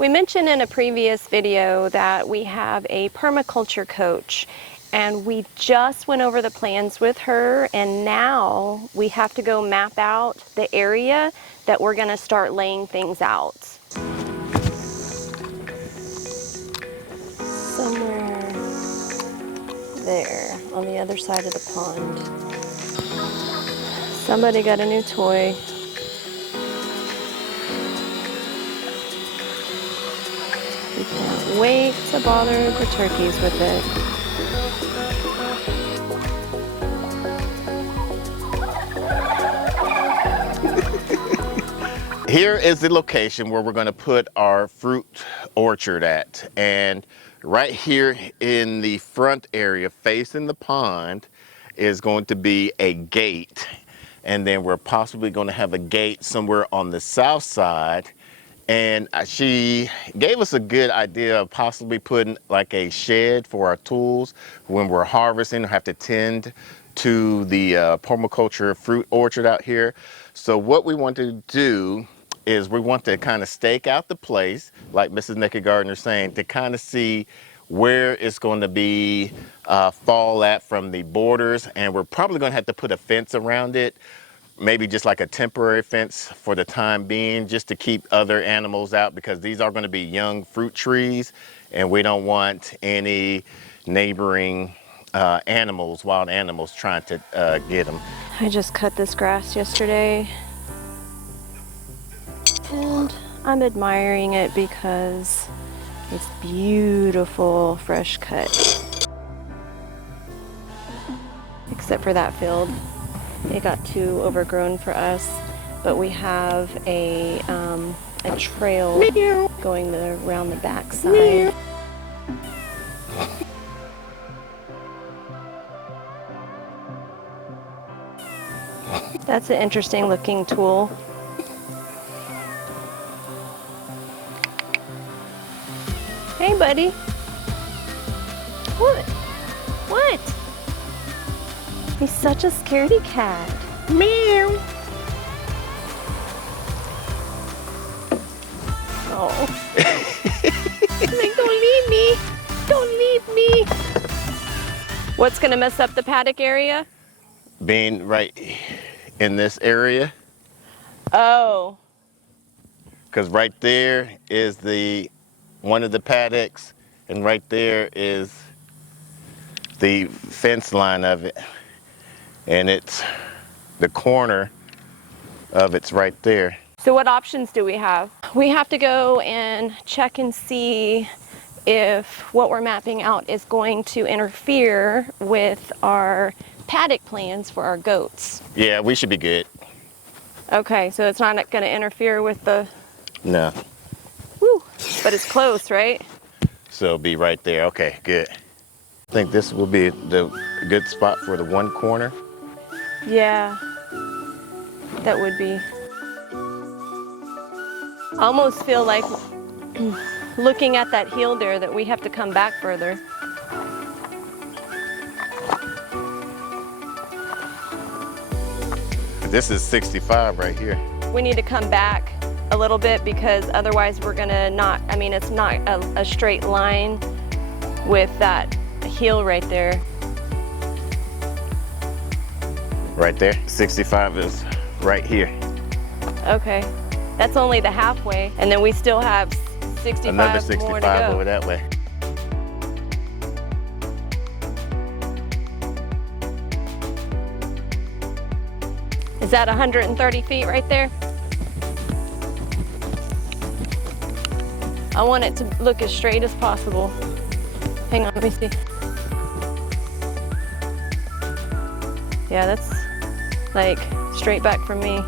We mentioned in a previous video that we have a permaculture coach, and we just went over the plans with her, and now we have to go map out the area that we're going to start laying things out. Somewhere there on the other side of the pond. Somebody got a new toy. We can't wait to bother the turkeys with it. Here is the location where we're going to put our fruit orchard at. And right here in the front area facing the pond is going to be a gate. And then we're possibly going to have a gate somewhere on the south side. And she gave us a good idea of possibly putting like a shed for our tools when we're harvesting or have to tend to the permaculture fruit orchard out here. So what we want to do is we want to kind of stake out the place, like Mrs. Naked Gardener saying, to kind of see where it's going to be fall at from the borders. And we're probably going to have to put a fence around it. Maybe just like a temporary fence for the time being, just to keep other animals out, because these are going to be young fruit trees and we don't want any neighboring animals, wild animals, trying to get them. I just cut this grass yesterday and I'm admiring it because it's beautiful, fresh cut. Except for that field. It got too overgrown for us, but we have a trail going around the back side. That's an interesting looking tool. Hey, buddy. What? What? He's such a scaredy cat. Meow. Oh. Like, don't leave me. Don't leave me. What's gonna mess up the paddock area? Being right in this area. Oh. Because right there is one of the paddocks, and right there is the fence line of it. And it's the corner of it's right there. So what options do we have? We have to go and check and see if what we're mapping out is going to interfere with our paddock plans for our goats. Yeah, we should be good. Okay, so it's not going to interfere with the... No. Woo, but it's close, right? So it'll be right there. Okay, good. I think this will be the good spot for the one corner. Yeah, that would be. I almost feel like looking at that hill there that we have to come back further. This is 65 right here. We need to come back a little bit because otherwise we're gonna not, I mean, it's not a straight line with that hill right there. Right there. 65 is right here. Okay, that's only the halfway, and then we still have 65 Another more 65 to go. over that way. Is that 130 feet right there? I want it to look as straight as possible. Hang on, let me see. Yeah, that's like straight back from me.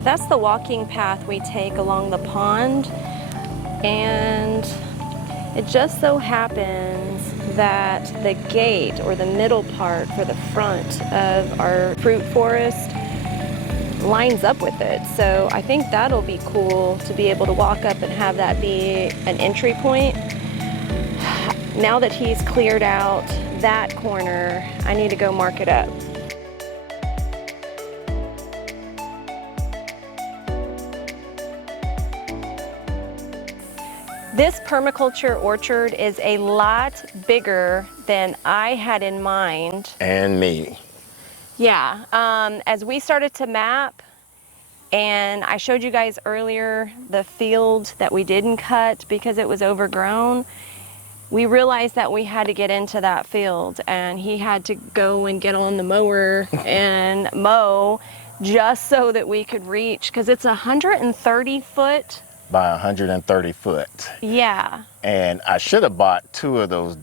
That's the walking path we take along the pond, and it just so happens that the gate, or the middle part for the front of our fruit forest, lines up with it. So I think that'll be cool to be able to walk up and have that be an entry point. Now that he's cleared out that corner, I need to go mark it up. This permaculture orchard is a lot bigger than I had in mind. And me. Yeah, as we started to map, and I showed you guys earlier the field that we didn't cut because it was overgrown, we realized that we had to get into that field, and he had to go and get on the mower and mow just so that we could reach, because it's 130 foot. By 130 foot. Yeah. And I should have bought two of those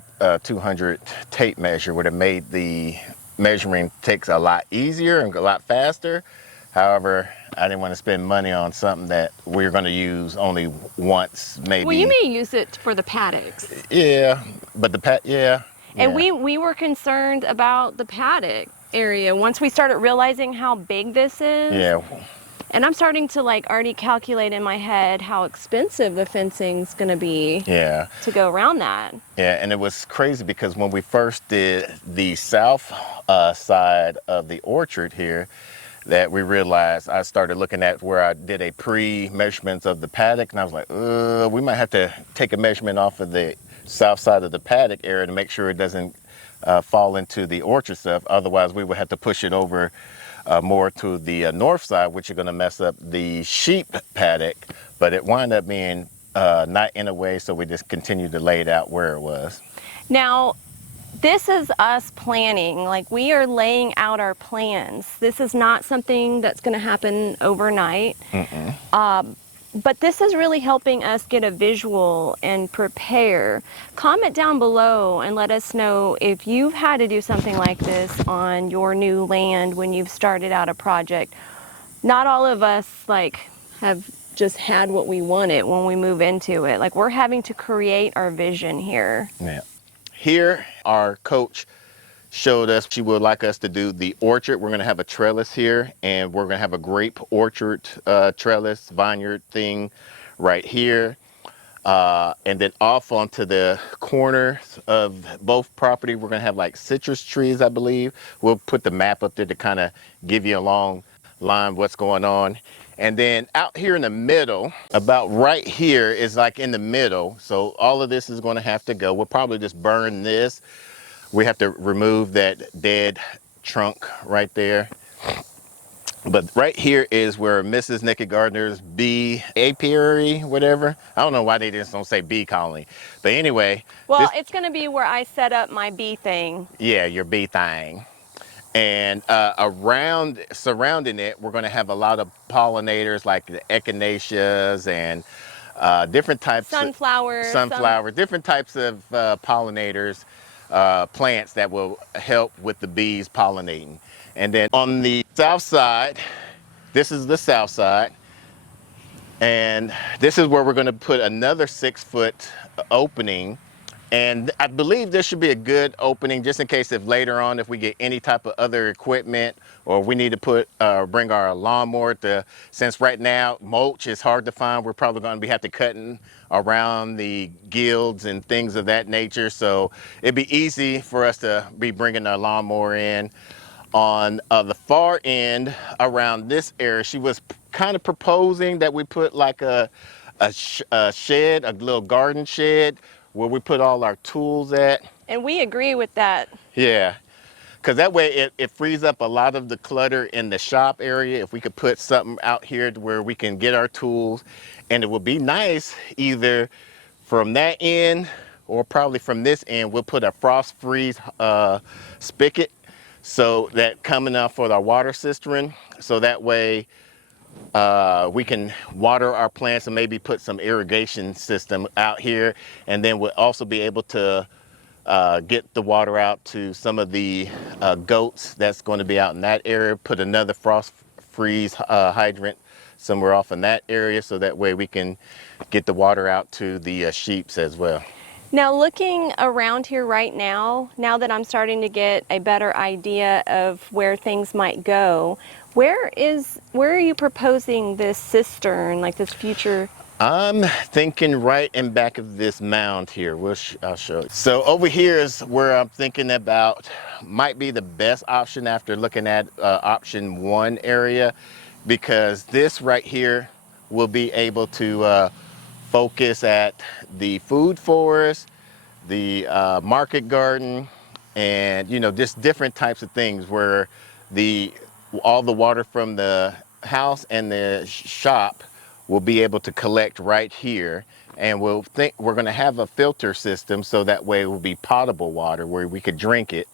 200 tape measure, would have made the measuring takes a lot easier and a lot faster. However, I didn't want to spend money on something that we're going to use only once, maybe. Well, you may use it for the paddocks. Yeah, but yeah. And yeah. we were concerned about the paddock area once we started realizing how big this is. Yeah. And I'm starting to like already calculate in my head how expensive the fencing's gonna be. Yeah. To go around that. Yeah, and it was crazy because when we first did the south side of the orchard here, that we realized, I started looking at where I did a pre-measurements of the paddock, and I was like, we might have to take a measurement off of the south side of the paddock area to make sure it doesn't fall into the orchard stuff. Otherwise, we would have to push it over more to the north side, which is going to mess up the sheep paddock. But it wound up being not in a way, so we just continued to lay it out where it was. Now, this is us planning, like we are laying out our plans. This is not something that's going to happen overnight. But this is really helping us get a visual and prepare. Comment down below and let us know if you've had to do something like this on your new land when you've started out a project. Not all of us like have just had what we wanted when we move into it. Like we're having to create our vision here. Yeah. Here, our coach showed us she would like us to do the orchard. We're going to have a trellis here, and we're going to have a grape orchard trellis, vineyard thing right here. And then off onto the corners of both property, we're going to have like citrus trees, I believe. We'll put the map up there to kind of give you a long line what's going on. And then out here in the middle, about right here is like in the middle. So all of this is going to have to go. We'll probably just burn this. We have to remove that dead trunk right there. But right here is where Mrs. Nikki Gardner's bee apiary, whatever. I don't know why they just don't say bee colony. But anyway. Well, it's going to be where I set up my bee thing. Yeah, your bee thing. And surrounding it, we're going to have a lot of pollinators like the echinaceas and different types sunflowers, different types of pollinators, plants that will help with the bees pollinating. And then on the south side, this is the south side, and this is where we're going to put another 6-foot opening. And I believe this should be a good opening just in case if later on if we get any type of other equipment or we need to bring our lawnmower to, since right now mulch is hard to find, we're probably going to have to cutting around the guilds and things of that nature. So it'd be easy for us to be bringing our lawnmower in. On the far end around this area, she was kind of proposing that we put like a shed, a little garden shed, where we put all our tools at. And we agree with that. Yeah, because that way it frees up a lot of the clutter in the shop area. If we could put something out here to where we can get our tools, and it would be nice either from that end or probably from this end, we'll put a frost freeze spigot, so that coming out for our water cistern, so that way we can water our plants and maybe put some irrigation system out here, and then we'll also be able to get the water out to some of the goats that's going to be out in that area, put another frost freeze hydrant somewhere off in that area, so that way we can get the water out to the sheeps as well. Now looking around here right now that I'm starting to get a better idea of where things might go, Where are you proposing this cistern, like this future? I'm thinking right in back of this mound here. I'll show you. So over here is where I'm thinking about might be the best option after looking at option 1 area, because this right here will be able to focus at the food forest, the market garden, and just different types of things where the all the water from the house and the shop will be able to collect right here, and we're going to have a filter system so that way it will be potable water where we could drink it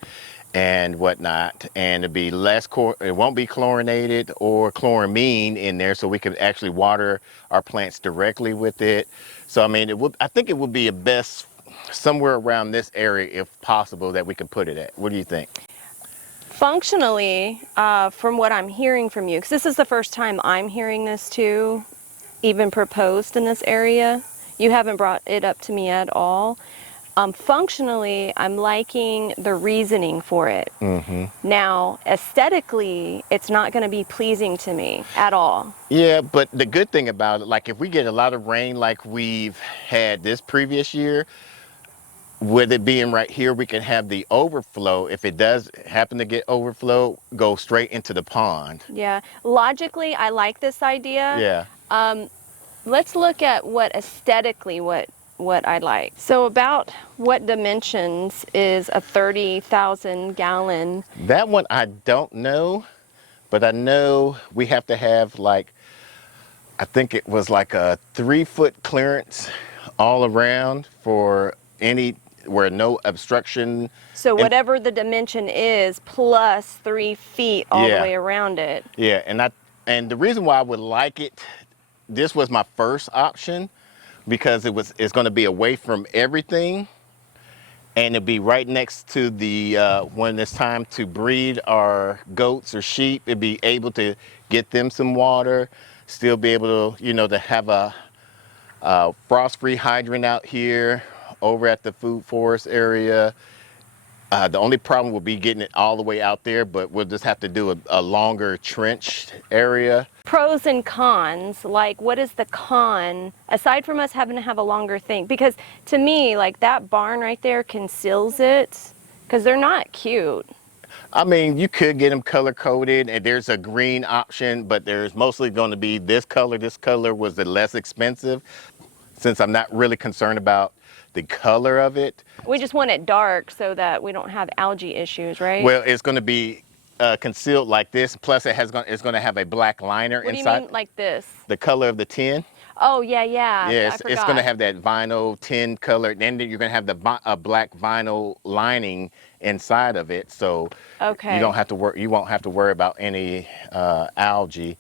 and whatnot, and it'll be it won't be chlorinated or chloramine in there, so we can actually water our plants directly with it. So I mean, I think it would be a best somewhere around this area if possible that we can put it at. What do you think? Functionally, from what I'm hearing from you, because this is the first time I'm hearing this too, even proposed in this area. You haven't brought it up to me at all. Functionally, I'm liking the reasoning for it. Now, aesthetically, it's not going to be pleasing to me at all. Yeah, but the good thing about it, like if we get a lot of rain like we've had this previous year, with it being right here, we can have the overflow. If it does happen to get overflow, go straight into the pond. Yeah, logically, I like this idea. Yeah. Let's look at what aesthetically what I like. So about what dimensions is a 30,000 gallon? That one I don't know, but I know we have to have like, I think it was like a 3-foot clearance all around for where no obstruction. So whatever the dimension is, plus 3 feet all the way around it. Yeah, and the reason why I would like it, this was my first option, because it's going to be away from everything, and it'll be right next to the when it's time to breed our goats or sheep, it'll be able to get them some water, still be able to to have a frost-free hydrant out here over at the food forest area. The only problem will be getting it all the way out there, but we'll just have to do a longer trenched area. Pros and cons, like what is the con, aside from us having to have a longer thing? Because to me, like that barn right there conceals it, because they're not cute. I mean, you could get them color coded, and there's a green option, but there's mostly going to be this color. This color was the less expensive, since I'm not really concerned about the color of it. We just want it dark so that we don't have algae issues, right? Well, it's going to be concealed like this. Plus, it's going to have a black liner What inside. do you mean, like this? The color of the tin. Oh, yeah, yeah. Yeah, I forgot. it's going to have that vinyl tin color. Then you're going to have a black vinyl lining inside of it, so okay. You won't have to worry about any algae.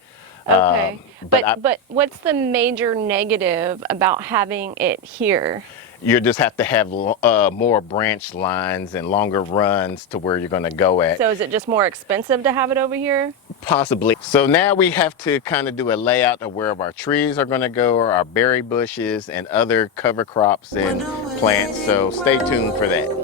Okay, but what's the major negative about having it here? You just have to have more branch lines and longer runs to where you're going to go at. So is it just more expensive to have it over here? Possibly. So now we have to kind of do a layout of where our trees are going to go, or our berry bushes and other cover crops and plants. So stay tuned for that.